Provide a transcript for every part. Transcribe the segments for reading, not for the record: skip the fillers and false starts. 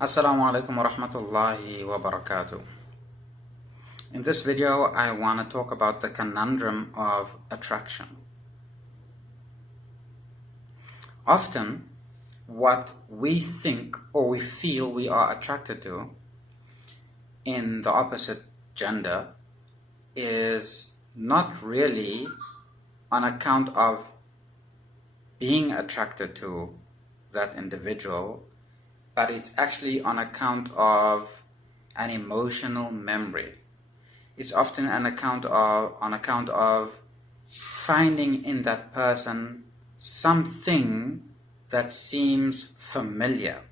Assalamu alaikum wa rahmatullahi wa barakatuh. In this video, I want to talk about the conundrum of attraction. Often, what we think or we feel we are attracted to in the opposite gender is not really on account of being attracted to that individual, but it's actually on account of an emotional memory. It's often on account of finding in that person something that seems familiar.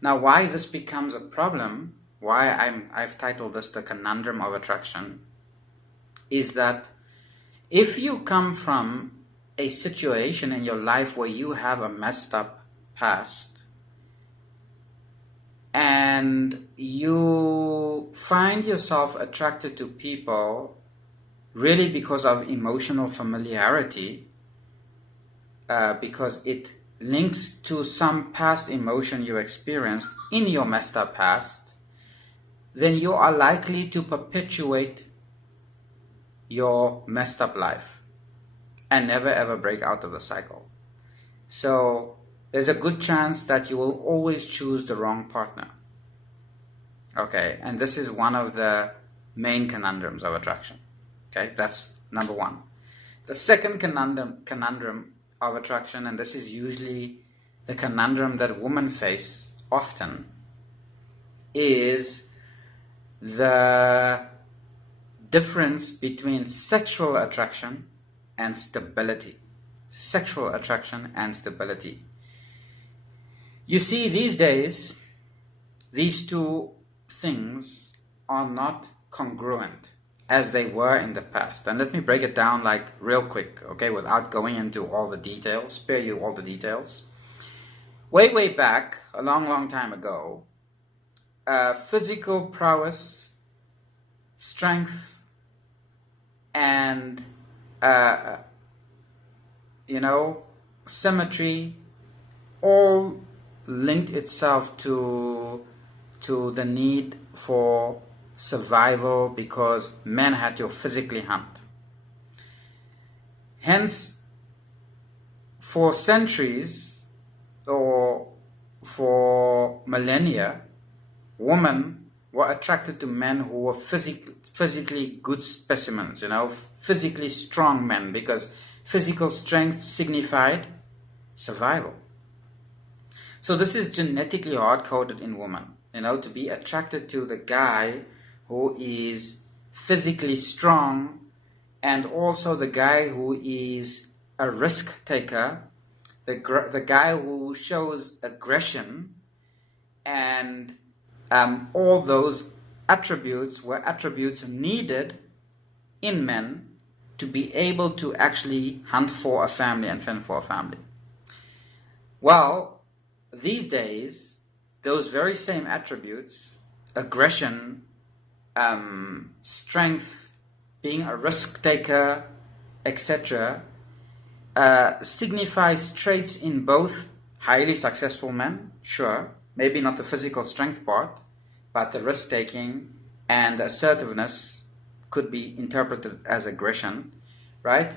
Now, why this becomes a problem, why I've titled this the conundrum of attraction, is that if you come from a situation in your life where you have a messed up past, and you find yourself attracted to people really because of emotional familiarity, because it links to some past emotion you experienced in your messed up past, then you are likely to perpetuate your messed up life and never ever break out of the cycle. So there's a good chance that you will always choose the wrong partner. Okay, and this is one of the main conundrums of attraction. Okay, that's number one. The second conundrum of attraction, and this is usually the conundrum that women face often, is the difference between sexual attraction and stability. Sexual attraction and stability. You see, these days, these two things are not congruent as they were in the past. And let me break it down like real quick, okay, without going into all the details, spare you all the details. Way back, a long time ago, physical prowess, strength, and symmetry all linked itself to the need for survival because men had to physically hunt. Hence, for centuries or for millennia, women were attracted to men who were physically good specimens, physically strong men, because physical strength signified survival. So this is genetically hard-coded in women, to be attracted to the guy who is physically strong, and also the guy who is a risk taker, the guy who shows aggression, and all those attributes were attributes needed in men to be able to actually hunt for a family and fend for a family. Well, these days, those very same attributes, aggression, strength, being a risk taker, etc., signifies traits in both highly successful men, sure, maybe not the physical strength part, but the risk taking and the assertiveness could be interpreted as aggression, right?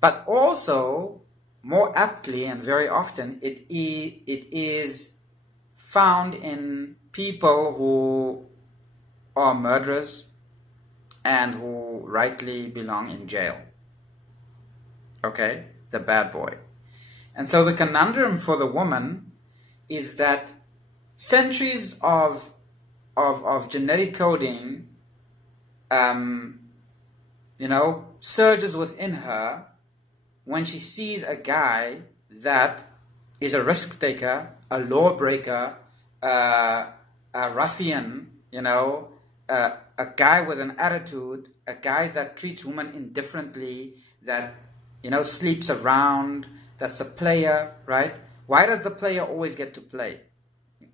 But also, more aptly and very often, it is found in people who are murderers and who rightly belong in jail. Okay, the bad boy. And so the conundrum for the woman is that centuries of genetic coding, surges within her when she sees a guy that is a risk taker, a lawbreaker, a ruffian, a guy with an attitude, a guy that treats women indifferently, that, sleeps around, that's a player, right? Why does the player always get to play?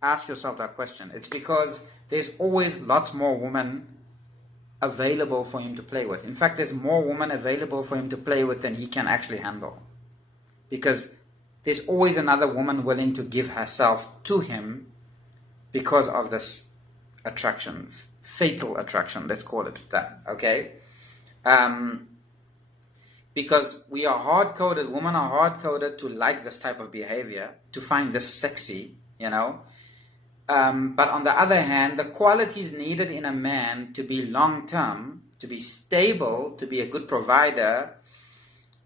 Ask yourself that question. It's because there's always lots more women available for him to play with. In fact, there's more women available for him to play with than he can actually handle. Because there's always another woman willing to give herself to him because of this attraction, fatal attraction, let's call it that, okay? Because we are hard-coded, women are hard-coded to like this type of behavior, to find this sexy, you know? But on the other hand, the qualities needed in a man to be long-term, to be stable, to be a good provider,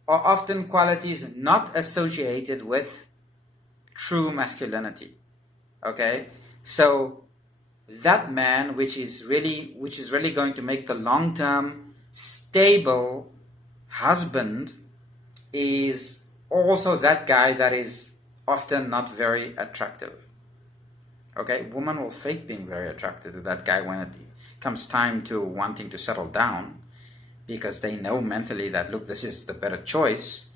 are often qualities not associated with true masculinity. Okay? So that man which is really going to make the long-term stable husband is also that guy that is often not very attractive. Okay, women will fake being very attracted to that guy when it comes time to wanting to settle down, because they know mentally that, look, this is the better choice.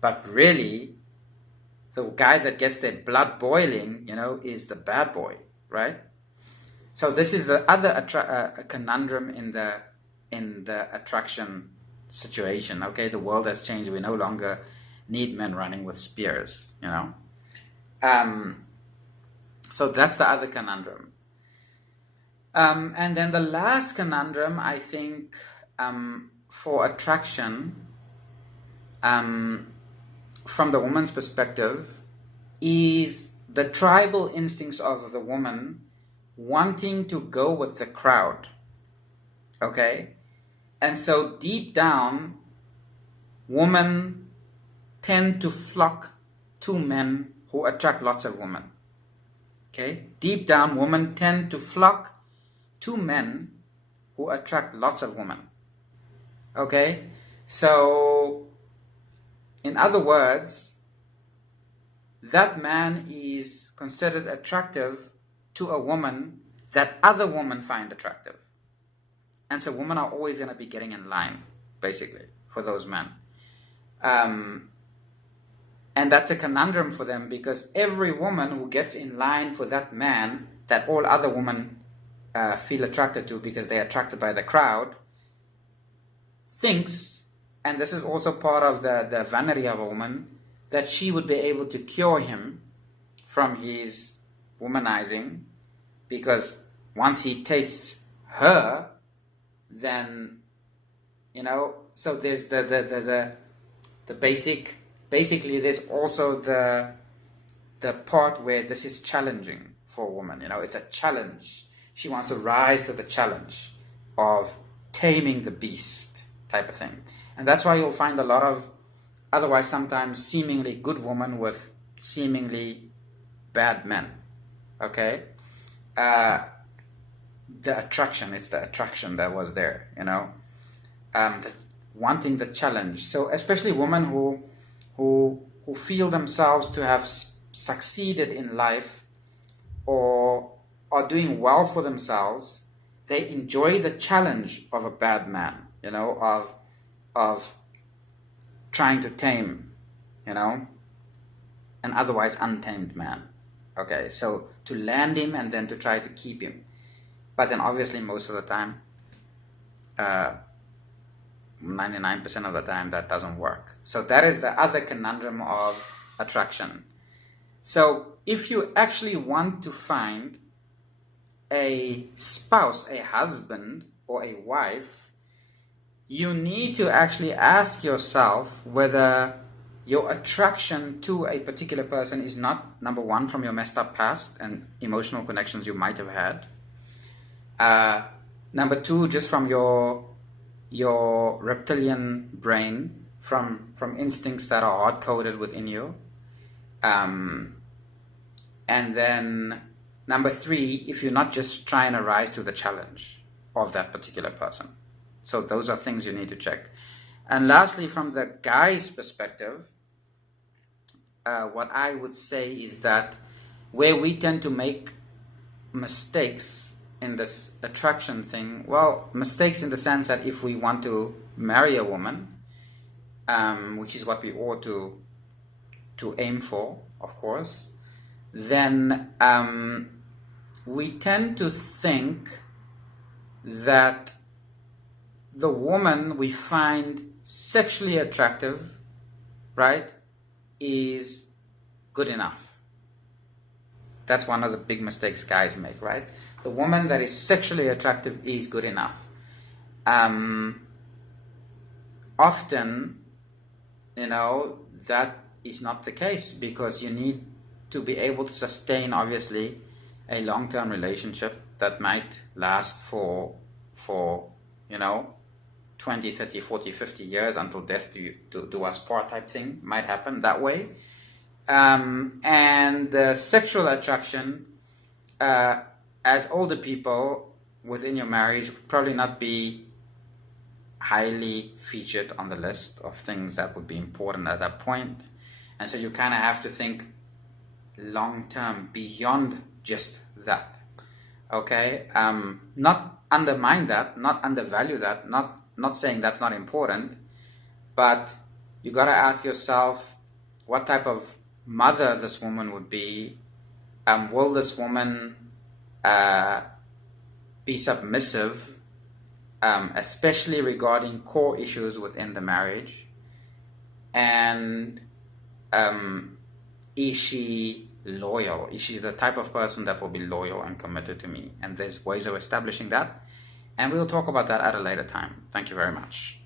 But really, the guy that gets their blood boiling, you know, is the bad boy, right? So this is the other conundrum in the attraction situation. Okay, the world has changed. We no longer need men running with spears, you know. So that's the other conundrum. And then the last conundrum, I think, for attraction, from the woman's perspective, is the tribal instincts of the woman wanting to go with the crowd. Okay? And so deep down, women tend to flock to men who attract lots of women. Okay? Deep down, women tend to flock to men who attract lots of women. Okay? So, in other words, that man is considered attractive to a woman that other women find attractive. And so women are always going to be getting in line, basically, for those men. And that's a conundrum for them, because every woman who gets in line for that man that all other women feel attracted to because they're attracted by the crowd, thinks, and this is also part of the vanity of a woman, that she would be able to cure him from his womanizing, because once he tastes her, then, you know, so there's the basically there's also the part where this is challenging for a woman. You know, it's a challenge. She wants to rise to the challenge of taming the beast type of thing. And that's why you'll find a lot of otherwise sometimes seemingly good women with seemingly bad men. Okay? The attraction, it's the attraction that was there, you know, wanting the challenge. So especially women who feel themselves to have succeeded in life or are doing well for themselves, they enjoy the challenge of a bad man, you know, of trying to tame, you know, an otherwise untamed man. Okay, so to land him and then to try to keep him. But then obviously most of the time, 99% of the time, that doesn't work. So that is the other conundrum of attraction. So if you actually want to find a spouse, a husband, or a wife, you need to actually ask yourself whether your attraction to a particular person is not, number one, from your messed up past and emotional connections you might have had. Number two, just from your reptilian brain, from instincts that are hard-coded within you. And then number three, if you're not just trying to rise to the challenge of that particular person. So those are things you need to check. And lastly, from the guy's perspective, what I would say is that where we tend to make mistakes in this attraction thing, well, mistakes in the sense that if we want to marry a woman, which is what we ought to aim for, of course, then we tend to think that the woman we find sexually attractive, right, is good enough. That's one of the big mistakes guys make, right? The woman that is sexually attractive is good enough. Often, that is not the case, because you need to be able to sustain, obviously, a long-term relationship that might last for 20, 30, 40, 50 years, until death do us part type thing might happen that way. And the sexual attraction, as older people within your marriage, would probably not be highly featured on the list of things that would be important at that point. And so you kind of have to think long term beyond just that. Okay? Not undermine that, not undervalue that, not saying that's not important, but you got to ask yourself what type of mother this woman would be. Will this woman be submissive, especially regarding core issues within the marriage? And is she loyal? Is she the type of person that will be loyal and committed to me? And there's ways of establishing that, and we'll talk about that at a later time. Thank you very much.